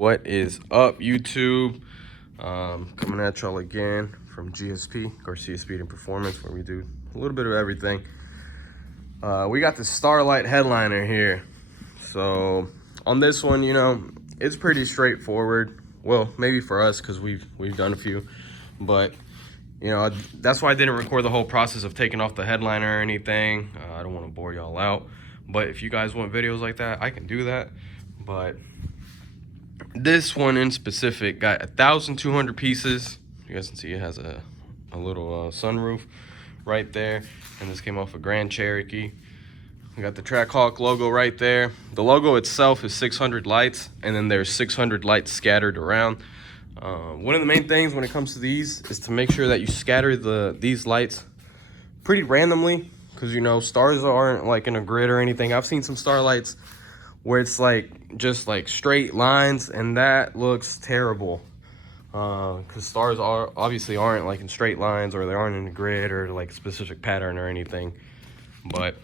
What is up, YouTube? Coming at y'all again from GSP, Garcia Speed and Performance, where we do a little bit of everything. We got the Starlight headliner here. So on this one, you know, it's pretty straightforward. Well, maybe for us because we've done a few, but you know, that's why I didn't record the whole process of taking off the headliner or anything. I don't want to bore y'all out, but if you guys want videos like that, I can do that. But this one in specific got 1,200 pieces. You guys can see it has a little sunroof right there, and this came off a Grand Cherokee. We got the Trackhawk logo right there. The logo itself is 600 lights, and then there's 600 lights scattered around. One of the main things when it comes to these is to make sure that you scatter these lights pretty randomly, because you know stars aren't like in a grid or anything. I've seen some starlights where it's like just like straight lines, and that looks terrible, because stars obviously aren't like in straight lines, or they aren't in a grid or like a specific pattern or anything. But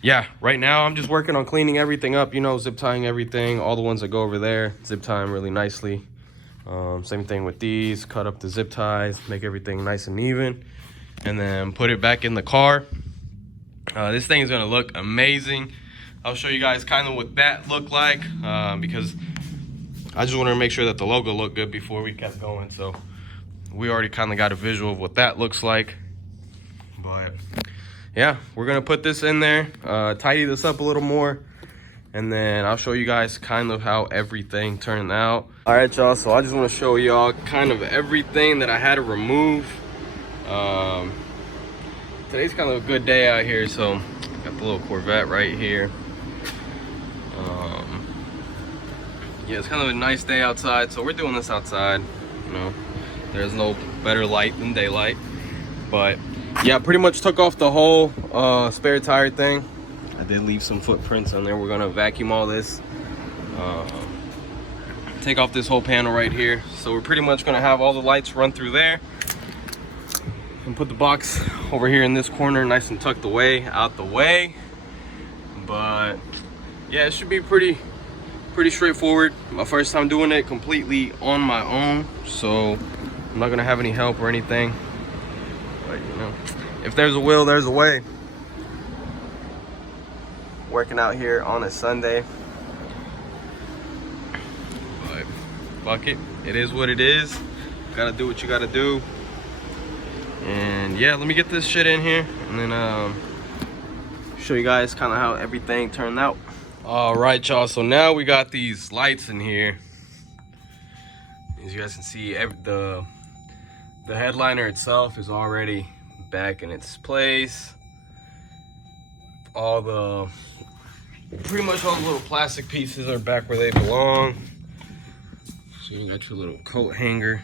yeah, right now I'm just working on cleaning everything up, you know, zip tying everything. All the ones that go over there, zip tie them really nicely. Same thing with these, cut up the zip ties, make everything nice and even, and then put it back in the car. This thing is gonna look amazing. I'll show you guys kind of what that looked like, because I just wanted to make sure that the logo looked good before we kept going. So we already kind of got a visual of what that looks like. But yeah, we're gonna put this in there, tidy this up a little more, and then I'll show you guys kind of how everything turned out. All right, y'all, so I just want to show y'all kind of everything that I had to remove. Today's kind of a good day out here, so got the little Corvette right here. Yeah, it's kind of a nice day outside, so we're doing this outside. You know, there's no better light than daylight. But yeah, pretty much took off the whole spare tire thing. I did leave some footprints on there. We're gonna vacuum all this, take off this whole panel right here. So we're pretty much gonna have all the lights run through there, and put the box over here in this corner, nice and tucked away, out the way. But yeah, it should be pretty straightforward. My first time doing it completely on my own, so I'm not gonna have any help or anything. But you know, if there's a will, there's a way. Working out here on a Sunday, but fuck it, it is what it is. Gotta do what you gotta do. And yeah, let me get this shit in here, and then show you guys kind of how everything turned out. All right, y'all, so now we got these lights in here. As you guys can see, the headliner itself is already back in its place. Pretty much all the little plastic pieces are back where they belong. So you got your little coat hanger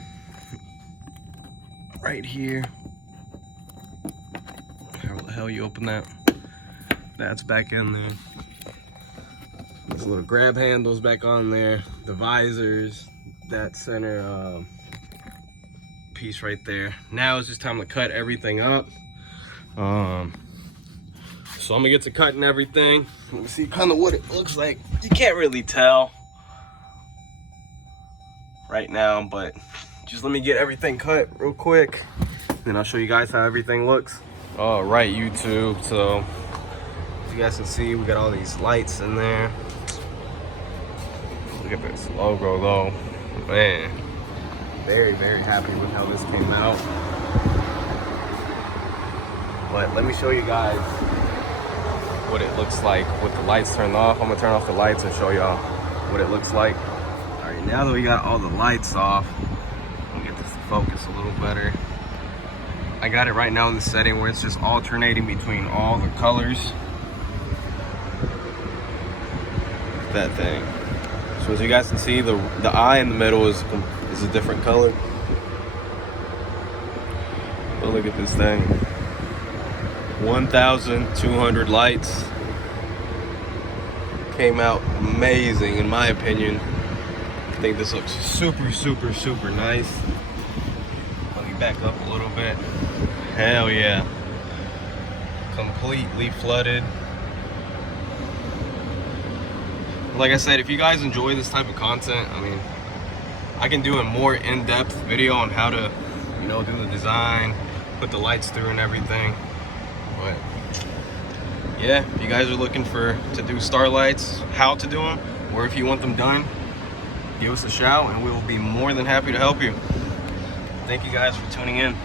right here. How the hell you open that? That's back in there. There's little grab handles back on there. The visors, that center piece right there. Now it's just time to cut everything up. So I'm gonna get to cutting everything. Let me see kind of what it looks like. You can't really tell right now, but just let me get everything cut real quick, then I'll show you guys how everything looks. All right, YouTube, so as you guys can see, we got all these lights in there. Look at this logo though, man. Very happy with how this came out. But let me show you guys what it looks like with the lights turned off. I'm gonna turn off the lights and show y'all what it looks like. All right, now that we got all the lights off, let me get this to focus a little better. I got it right now in the setting where it's just alternating between all the colors. That thing. So as you guys can see, the eye in the middle is a different color. But look at this thing. 1,200 lights. Came out amazing in my opinion. I think this looks super nice. Let me back up a little bit. Hell yeah. Completely flooded. Like I said, if you guys enjoy this type of content, I mean, I can do a more in-depth video on how to, you know, do the design, put the lights through and everything. But yeah, if you guys are looking to do Starlights, how to do them, or if you want them done, give us a shout and we'll be more than happy to help you. Thank you guys for tuning in.